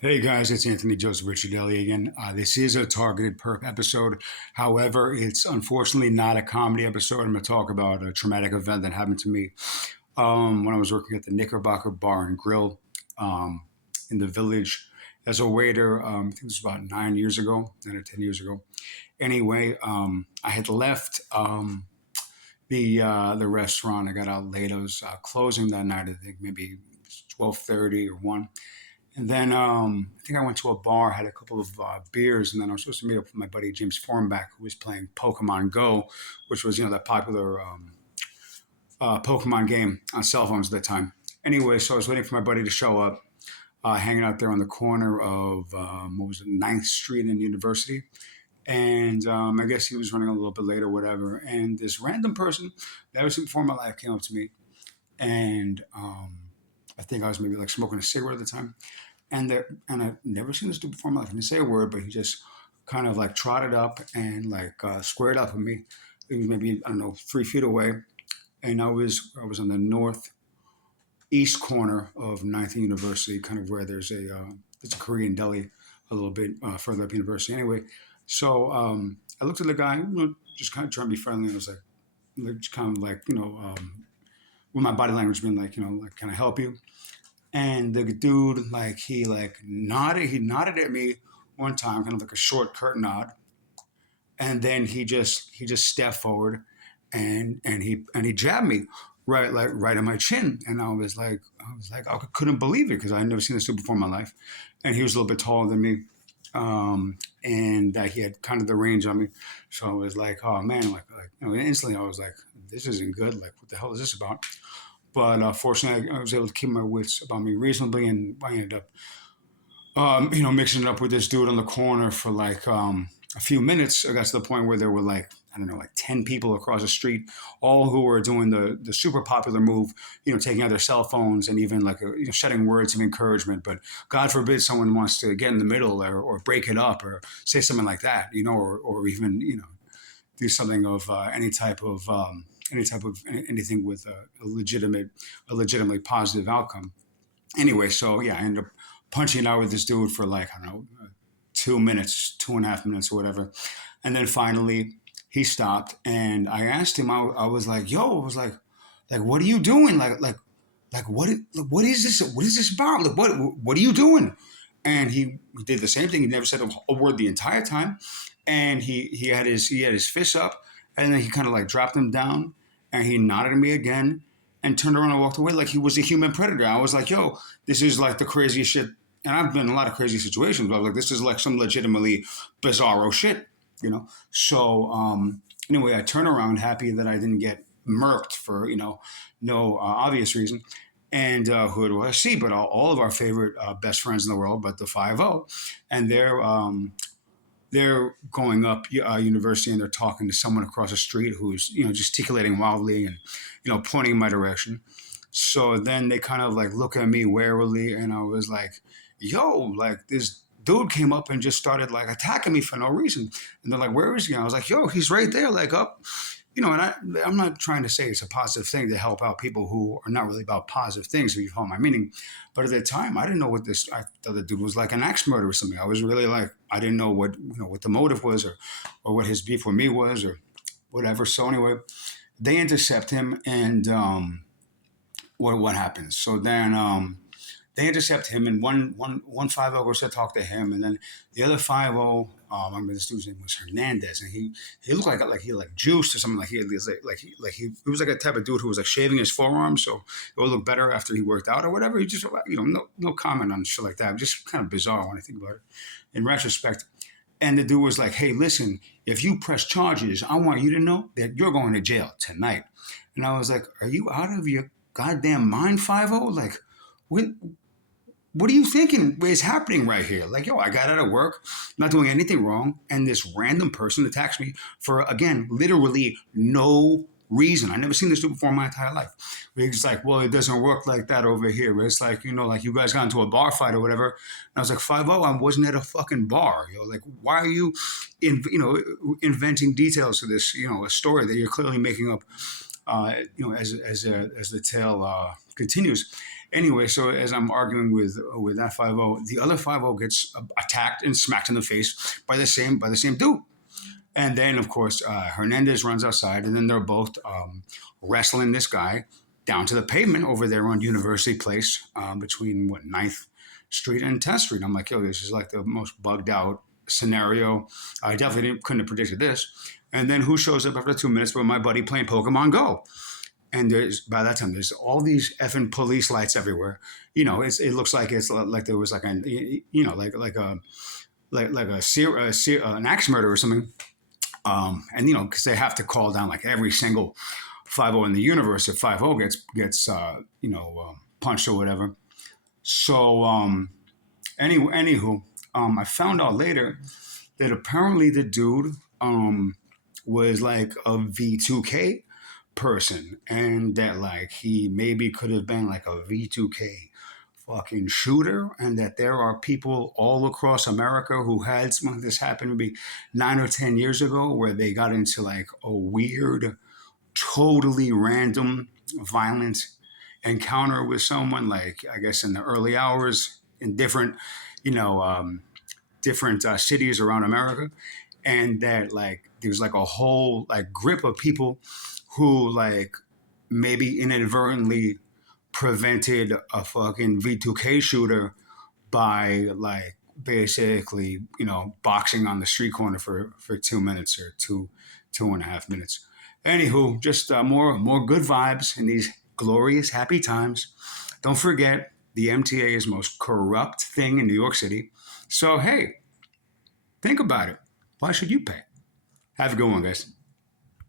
Hey guys, it's Anthony Joseph Ricciardelli again. This is a targeted perp episode. However, it's unfortunately not a comedy episode. I'm going to talk about a traumatic event that happened to me when I was working at the Knickerbocker Bar and Grill um, in the Village as a waiter. I think it was about 9 years ago, 9 or 10 years ago. Anyway, I had left the restaurant. I got out late. I was closing that night. I think maybe 12:30 or 1. And then I think I went to a bar, had a couple of beers, and then I was supposed to meet up with my buddy James Formback, who was playing Pokemon Go, which was that popular Pokemon game on cell phones at the time. Anyway, so I was waiting for my buddy to show up, hanging out there on the corner of what was it, Ninth Street and University. And I guess he was running a little bit late or whatever. And this random person that I was seen before in my life came up to me, and I think I was maybe like smoking a cigarette at the time. And I've never seen this dude before in my life. He didn't say a word, but he just kind of like trotted up and like squared up with me. He was maybe, I don't know, 3 feet away. And I was on the northeast corner of Ninth and University, kind of where there's a Korean deli a little bit further up University. Anyway, so I looked at the guy, just kind of trying to be friendly, and I was like just kind of like, with my body language being like, like, can I help you? And the dude, like, he nodded at me one time, kind of like a short, curt nod, and then he just stepped forward, and he jabbed me right on my chin, and I couldn't believe it because I had never seen this dude before in my life, and he was a little bit taller than me, and he had kind of the range on me, so I was like, oh man, instantly I was like, this isn't good, like, what the hell is this about? But fortunately, I was able to keep my wits about me reasonably, and I ended up, mixing it up with this dude on the corner for like a few minutes. I got to the point where there were like, I don't know, like 10 people across the street, all who were doing the super popular move, taking out their cell phones and even like shedding words of encouragement. But God forbid someone wants to get in the middle or break it up or say something like that, or even, do something of anything with a legitimately positive outcome. Anyway, so yeah, I ended up punching it out with this dude for like, I don't know, 2 minutes, 2.5 minutes or whatever. And then finally he stopped and I asked him, I was like, yo, I was like, what are you doing? What is this? What is this about? Like, what are you doing? And he did the same thing. He never said a word the entire time. And he had his fists up, and then he kind of like dropped them down, and he nodded at me again, and turned around and walked away like he was a human predator. I was like, yo, this is like the craziest shit. And I've been in a lot of crazy situations, but I was like, this is like some legitimately bizarro shit. So anyway, I turned around happy that I didn't get murked for no obvious reason. And who do I see? But all of our favorite best friends in the world, but the 5-0. And they're going up university, and they're talking to someone across the street who's gesticulating wildly and pointing in my direction. So then they kind of like look at me warily, and I was like, yo, like, this dude came up and just started like attacking me for no reason. And they're like, where is he? And I was like, yo, he's right there, like up. And I'm not trying to say it's a positive thing to help out people who are not really about positive things, if you follow my meaning. But at the time, I didn't know I thought the dude was like an axe murderer or something. I was really like, I didn't know what the motive was, or what his beef with me was, or whatever. So anyway, they intercept him, and what happens? So then they intercept him, and one 5-0 goes to talk to him, and then the other 5-0, I remember this dude's name was Hernandez, and he looked like he like juiced or something, he was like a type of dude who was like shaving his forearms so it would look better after he worked out or whatever. He just no comment on shit like that. Just kind of bizarre when I think about it in retrospect. And the dude was like, hey, listen, if you press charges, I want you to know that you're going to jail tonight. And I was like, are you out of your goddamn mind, 5-0? Like, what are you thinking is happening right here? Like, yo, I got out of work, not doing anything wrong, and this random person attacks me for, again, literally no reason. I've never seen this dude before in my entire life. It's like, well, it doesn't work like that over here. It's like, like you guys got into a bar fight or whatever. And I was like, 5-0, I wasn't at a fucking bar. Like, why are you, inventing details to this, a story that you're clearly making up, as the tale continues. Anyway, so as I'm arguing with that 50, the other 50 gets attacked and smacked in the face by the same dude. And then, of course, Hernandez runs outside, and then they're both wrestling this guy down to the pavement over there on University Place, between what, 9th Street and 10th Street. I'm like, yo, this is like the most bugged out scenario. I definitely couldn't have predicted this. And then who shows up after 2 minutes but my buddy playing Pokemon Go? And by that time, there's all these effing police lights everywhere. It looks like it's like there was like an an axe murder or something. And because they have to call down like every single 50 in the universe if 50 gets punched or whatever. So anywho, I found out later that apparently the dude was like a V2K person, and that like he maybe could have been like a V2K fucking shooter, and that there are people all across America who had some of this happen maybe 9 or 10 years ago, where they got into like a weird, totally random, violent encounter with someone, like I guess in the early hours in different, different cities around America, and that like there's like a whole like grip of people who like maybe inadvertently prevented a fucking V2K shooter by like basically, boxing on the street corner for 2 minutes or 2.5 minutes. Anywho, just more good vibes in these glorious, happy times. Don't forget, the MTA is the most corrupt thing in New York City. So, hey, think about it. Why should you pay? Have a good one, guys.